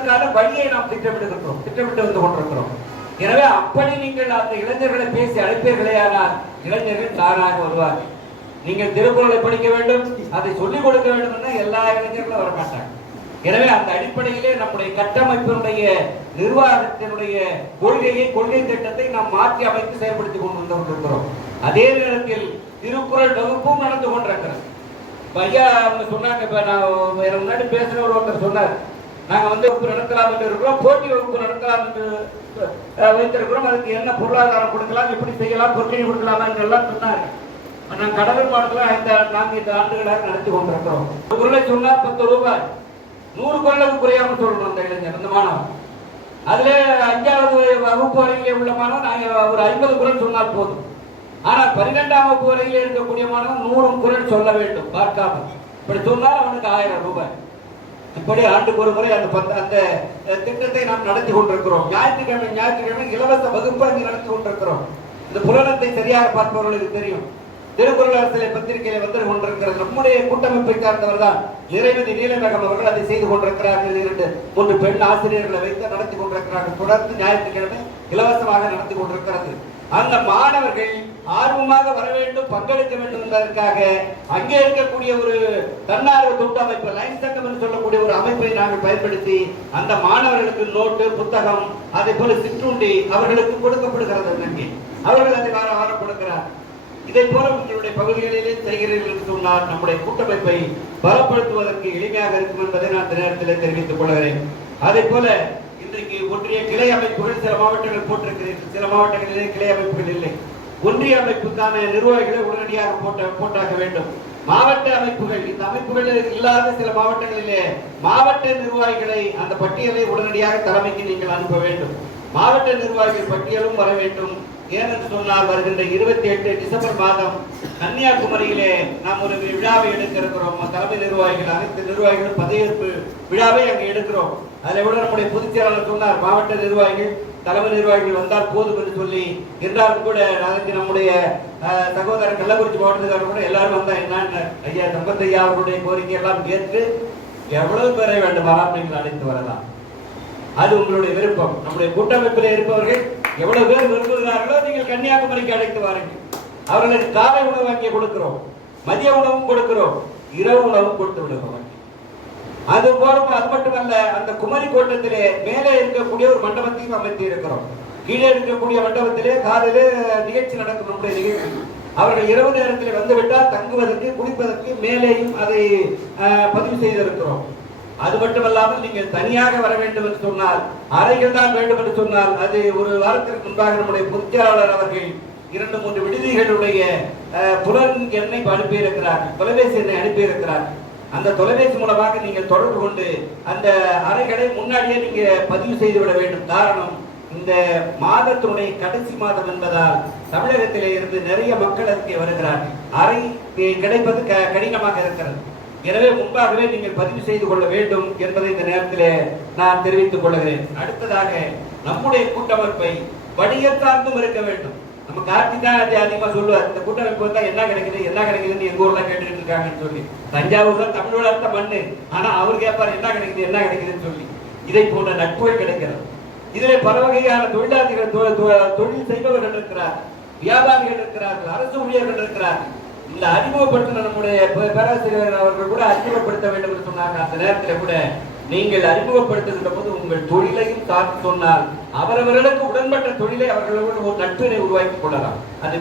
அதற்கான வழியை நாம் திட்டமிடுகின்றோம் திட்டமிட்டு வந்து கொண்டிருக்கிறோம். எனவே அப்படி நீங்கள் அந்த இளைஞர்களை பேசி அழைப்பீர்களேயானால் இளைஞர்கள் தானாக வருவார்கள். நீங்கள் திருக்குறளை படிக்க வேண்டும் அதை சொல்லிக் கொடுக்க வேண்டும் எல்லா இளைஞர்களும் வர மாட்டாங்க எனவே அந்த அடிப்படையிலே நம்முடைய கட்டமைப்பினுடைய நிர்வாகத்தினுடைய கொள்கையை கொள்கை திட்டத்தை நாம் மாற்றி அமைத்து செயல்படுத்தி கொண்டு வந்து கொண்டிருக்கிறோம் அதே நேரத்தில் திருக்குறள் வகுப்பும் நடந்து கொண்டிருக்கிறது. ஐயா அவங்க சொன்னாங்க இப்ப நான் முன்னாடி பேசினவர் ஒருத்தர் சொன்னார் நாங்க வந்து வகுப்பு நடத்தலாம் என்று இருக்கிறோம் போட்டி வகுப்பு நடத்தலாம் என்று வைத்திருக்கிறோம். அதுக்கு என்ன பொருளாதாரம் கொடுக்கலாம் எப்படி செய்யலாம் பொருட்களை கொடுக்கலாமா என்று எல்லாம் சொன்னாங்க. நாங்கள் கடலூர் மாவட்டத்தில் ஐந்து நான்கு ஐந்து ஆண்டுகளாக நடத்தி கொண்டிருக்கிறோம். ஒரு குரலை சொன்னால் பத்து ரூபாய். நூறு குரலுக்கு குறையாம சொல்லணும் அந்த இளைஞர் அந்த மாணவன் அதுல அஞ்சாவது வகுப்பு வரையிலே உள்ள மாணவன் நாங்க ஒரு ஐம்பது குரல் சொன்னால் போதும். ஆனால் பன்னிரெண்டாம் வகுப்பு வரையிலே இருக்கக்கூடிய மாணவன் நூறு குரல் சொல்ல வேண்டும் பார்க்காம இப்படி சொன்னால் அவனுக்கு ஆயிரம் ரூபாய். இப்படி ஆண்டுக்கு ஒரு முறை அந்த பத்த- அந்த திட்டத்தை நாம் நடத்தி கொண்டிருக்கிறோம். ஞாயிற்றுக்கிழமை ஞாயிற்றுக்கிழமை இலவச வகுப்பு அங்கு நடத்தி கொண்டிருக்கிறோம். இந்த புலனத்தை சரியாக பார்ப்பவர்களுக்கு தெரியும். திருக்குறள் அரசியலை பத்திரிகையில வந்து கொண்டிருக்கிறது. நம்முடைய கூட்டமைப்பை சார்ந்தவர் தான் இறைவதி நீலமேகம் அவர்கள் அதை செய்து கொண்டிருக்கிறார்கள் இரண்டு மூன்று பெண் ஆசிரியர்களை வைத்து நடத்தி கொண்டிருக்கிறார்கள். தொடர்ந்து ஞாயிற்றுக்கிழமை இலவசமாக நடத்தி கொண்டிருக்கிறது. அந்த மாணவர்கள் ஆர்வமாக வர வேண்டும் பங்கெடுக்க வேண்டும் என்பதற்காக அங்கே இருக்கக்கூடிய ஒரு தன்னார்வ கூட்டமைப்பு அமைப்பு லைன் சங்கம் என்று சொல்லக்கூடிய ஒரு அமைப்பை நாங்கள் பயன்படுத்தி அந்த மாணவர்களுக்கு நோட்டு புத்தகம் அதே போல சிற்றுண்டி அவர்களுக்கு கொடுக்கப்படுகிறது நன்றி அவர்கள் அதை வார வாரம் கொடுக்கிறார். இதை போல உங்களுடைய பகுதிகளிலே செய்கிறீர்கள் என்று சொன்னால் நம்முடைய கூட்டமைப்பை பலப்படுத்துவதற்கு எளிமையாக இருக்கும் என்பதை நான் இந்த நேரத்தில் தெரிவித்துக் கொள்கிறேன். அதே போல இன்றைக்கு ஒன்றிய கிளை அமைப்புகள் சில மாவட்டங்கள் போட்டிருக்கிறீர்கள். சில மாவட்டங்களிலே கிளை அமைப்புகள் இல்லை. ஒன்றிய அமைப்புக்கான நிர்வாகிகளை உடனடியாக போட்ட போட்டாக்க வேண்டும். மாவட்ட அமைப்புகள் இந்த அமைப்புகள் இல்லாத சில மாவட்டங்களிலே மாவட்ட நிர்வாகிகளை அந்த பட்டியலை உடனடியாக தலைமைக்கு நீங்கள் அனுப்ப வேண்டும். மாவட்ட நிர்வாகிகள் பட்டியலும் வர வேண்டும். ஏனென்று சொன்னால் வருகின்ற இருபத்தி எட்டு டிசம்பர் மாதம் கன்னியாகுமரியிலே நாம் ஒரு விழாவை எடுக்க இருக்கிறோம் தலைமை நிர்வாகிகள் அனைத்து நிர்வாகிகளும் பதவியேற்பு விழாவை அங்கே எடுக்கிறோம். அதில் விட நம்முடைய பொதுச் செயலாளர் சொன்னார் மாவட்ட நிர்வாகிகள் தலைமை நிர்வாகிகள் வந்தால் போதும் என்று சொல்லி. என்றாலும் கூட நாளைக்கு நம்முடைய சகோதரர் கள்ளக்குறிச்சி மாவட்டத்துக்காரர் கூட எல்லாரும் வந்தா என்னன்னு ஐயா சம்பத்தையா அவருடைய கோரிக்கை எல்லாம் கேட்டு எவ்வளவு பேரை வேண்டுமானால் நீங்கள் அழைத்து வரலாம். அது உங்களுடைய விருப்பம். நம்முடைய கூட்டமைப்பில் இருப்பவர்கள் எவ்வளவு பேர் விரும்புகிறார்களோ நீங்கள் கன்னியாகுமரிக்கு அழைத்து வாருங்கள். அவர்களுக்கு காலை உணவு வாங்கி கொடுக்கிறோம் மதிய உணவும் கொடுக்கிறோம் இரவு உணவும் கொடுத்து விடுகிறோம். அது போல அது மட்டுமல்ல அந்த குமரி கோட்டத்திலே மேலே இருக்கக்கூடிய ஒரு மண்டபத்தையும் அமைத்து இருக்கிறோம். கீழே இருக்கக்கூடிய மண்டபத்திலே காலையிலே நிகழ்ச்சி நடக்கும் நம்முடைய நிகழ்ச்சி. அவர்கள் இரவு நேரத்தில் வந்துவிட்டால் தங்குவதற்கு குளிப்பதற்கு மேலேயும் அதை பதிவு செய்திருக்கிறோம். அது மட்டுமல்லாமல் நீங்கள் தனியாக வர வேண்டும் என்று சொன்னால் அறைகள் தான் வேண்டும் என்று சொன்னால் அது ஒரு வாரத்திற்கு முன்பாக நம்முடைய பொதுச்செயலாளர் அவர்கள் இரண்டு மூன்று விடுதிகளுடைய புலன் எண்ணை அனுப்பியிருக்கிறார் தொலைபேசி எண்ணை அனுப்பியிருக்கிறார். அந்த தொலைபேசி மூலமாக நீங்கள் தொடர்பு கொண்டு அந்த அறைகளை முன்னாடியே நீங்க பதிவு செய்து விட வேண்டும். காரணம் இந்த மாதத்தினுடைய கடைசி மாதம் என்பதால் தமிழகத்திலே இருந்து நிறைய மக்கள் அதுக்கு வருகிறார்கள். அறை கிடைப்பது க- கடினமாக இருக்கிறது. எனவே முன்பாகவே நீங்கள் பதிவு செய்து கொள்ள வேண்டும் என்பதை இந்த நேரத்திலே நான் தெரிவித்துக் கொள்கிறேன். அடுத்ததாக நம்முடைய கூட்டமைப்பை வணிகத்தார்ந்தும் இருக்க வேண்டும். நம்ம கார்த்தி தான் அது அதிகமா சொல்லுவார். இந்த கூட்டமைப்பு வந்தா என்ன கிடைக்குது என்ன கிடைக்குதுன்னு எங்க ஊர்ல கேட்டுட்டு இருக்காங்கன்னு சொல்லி. தஞ்சாவூர் தான் தமிழ் வளர்த்த மண்ணு. ஆனா அவர் கேட்பார் என்ன கிடைக்குது என்ன கிடைக்குதுன்னு சொல்லி. இதை போன்ற நட்புகள் கிடைக்கிறது. இதிலே பல வகையான தொழிலாளர்கள் தொழில் செய்பவர்கள் இருக்கிறார். வியாபாரிகள் இருக்கிறார்கள் அரசு ஊழியர்கள் இருக்கிறார்கள். இந்த அறிமுகப்படுத்தின நம்முடைய பேராசிரியர் அவர்கள் கூட அறிமுகப்படுத்த வேண்டும் என்று சொன்னாங்க. அந்த நேரத்தில் கூட நீங்கள் அறிமுகப்படுத்துகின்ற போது உங்கள் தொழிலையும் சார்ந்து சொன்னால் அவரவர்களுக்கு உடன்பட்ட தொழிலை அவர்களோடு ஒரு நட்பினை உருவாக்கிக் கொள்ளலாம். அது